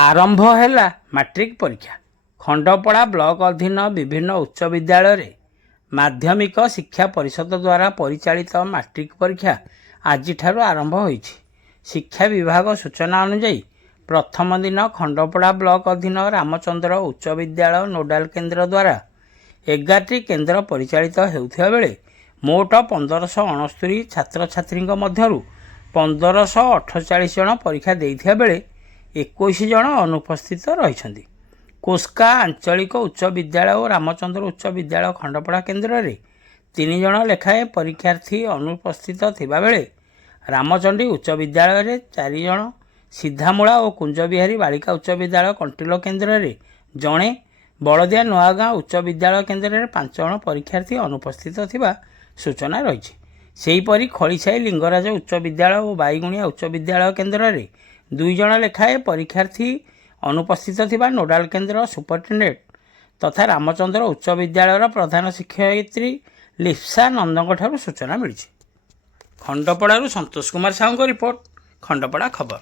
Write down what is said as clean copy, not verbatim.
ଆରମ୍ଭ ହେଲା ମାଟ୍ରିକ ପରୀକ୍ଷା। ଖଣ୍ଡପଡ଼ା ବ୍ଲକ ଅଧୀନ ବିଭିନ୍ନ ଉଚ୍ଚ ବିଦ୍ୟାଳୟରେ ମାଧ୍ୟମିକ ଶିକ୍ଷା ପରିଷଦ ଦ୍ୱାରା ପରିଚାଳିତ ମାଟ୍ରିକ ପରୀକ୍ଷା ଆଜିଠାରୁ ଆରମ୍ଭ ହୋଇଛି। ଶିକ୍ଷା ବିଭାଗ ସୂଚନା ଅନୁଯାୟୀ ପ୍ରଥମ ଦିନ ଖଣ୍ଡପଡ଼ା ବ୍ଲକ ଅଧୀନ ରାମଚନ୍ଦ୍ର ଉଚ୍ଚ ବିଦ୍ୟାଳୟ ନୋଡାଲ କେନ୍ଦ୍ର ଦ୍ୱାରା 11ଟି କେନ୍ଦ୍ର ପରିଚାଳିତ ହେଉଥିବା ବେଳେ ମୋଟ 1569 ଛାତ୍ରଛାତ୍ରୀଙ୍କ ମଧ୍ୟରୁ 1548 ଜଣ ପରୀକ୍ଷା ଦେଇଥିବା ବେଳେ 21 ଜଣ ଅନୁପସ୍ଥିତ ରହିଛନ୍ତି। କୋସ୍କା ଆଞ୍ଚଳିକ ଉଚ୍ଚ ବିଦ୍ୟାଳୟ ଓ ରାମଚନ୍ଦ୍ର ଉଚ୍ଚ ବିଦ୍ୟାଳୟ ଖଣ୍ଡପଡ଼ା କେନ୍ଦ୍ରରେ 3 ଜଣ ଲେଖାଏଁ ପରୀକ୍ଷାର୍ଥୀ ଅନୁପସ୍ଥିତ ଥିବାବେଳେ ରାମଚଣ୍ଡୀ ଉଚ୍ଚ ବିଦ୍ୟାଳୟରେ 4 ଜଣ, ସିଧାମୂଳା ଓ କୁଞ୍ଜବିହାରୀ ବାଳିକା ଉଚ୍ଚ ବିଦ୍ୟାଳୟ କଣ୍ଟିଲୋ କେନ୍ଦ୍ରରେ ଜଣେ, ବଳଦିଆ ନୂଆଗାଁ ଉଚ୍ଚ ବିଦ୍ୟାଳୟ କେନ୍ଦ୍ରରେ 5 ଜଣ ପରୀକ୍ଷାର୍ଥୀ ଅନୁପସ୍ଥିତ ଥିବା ସୂଚନା ରହିଛି। ସେହିପରି ଖଳିସାହି ଲିଙ୍ଗରାଜ ଉଚ୍ଚ ବିଦ୍ୟାଳୟ ଓ ବାଇଗୁଣିଆ ଉଚ୍ଚ ବିଦ୍ୟାଳୟ କେନ୍ଦ୍ରରେ 2 ଜଣ ଲେଖାଏଁ ପରୀକ୍ଷାର୍ଥୀ ଅନୁପସ୍ଥିତ ଥିବା ନୋଡାଲ କେନ୍ଦ୍ର ସୁପରିଟେଣ୍ଡେଣ୍ଟ ତଥା ରାମଚନ୍ଦ୍ର ଉଚ୍ଚ ବିଦ୍ୟାଳୟର ପ୍ରଧାନ ଶିକ୍ଷୟିତ୍ରୀ ଲିପ୍ସା ନନ୍ଦଙ୍କଠାରୁ ସୂଚନା ମିଳିଛି। ଖଣ୍ଡପଡ଼ାରୁ ସନ୍ତୋଷ କୁମାର ସାହୁଙ୍କ ରିପୋର୍ଟ, ଖଣ୍ଡପଡ଼ା ଖବର।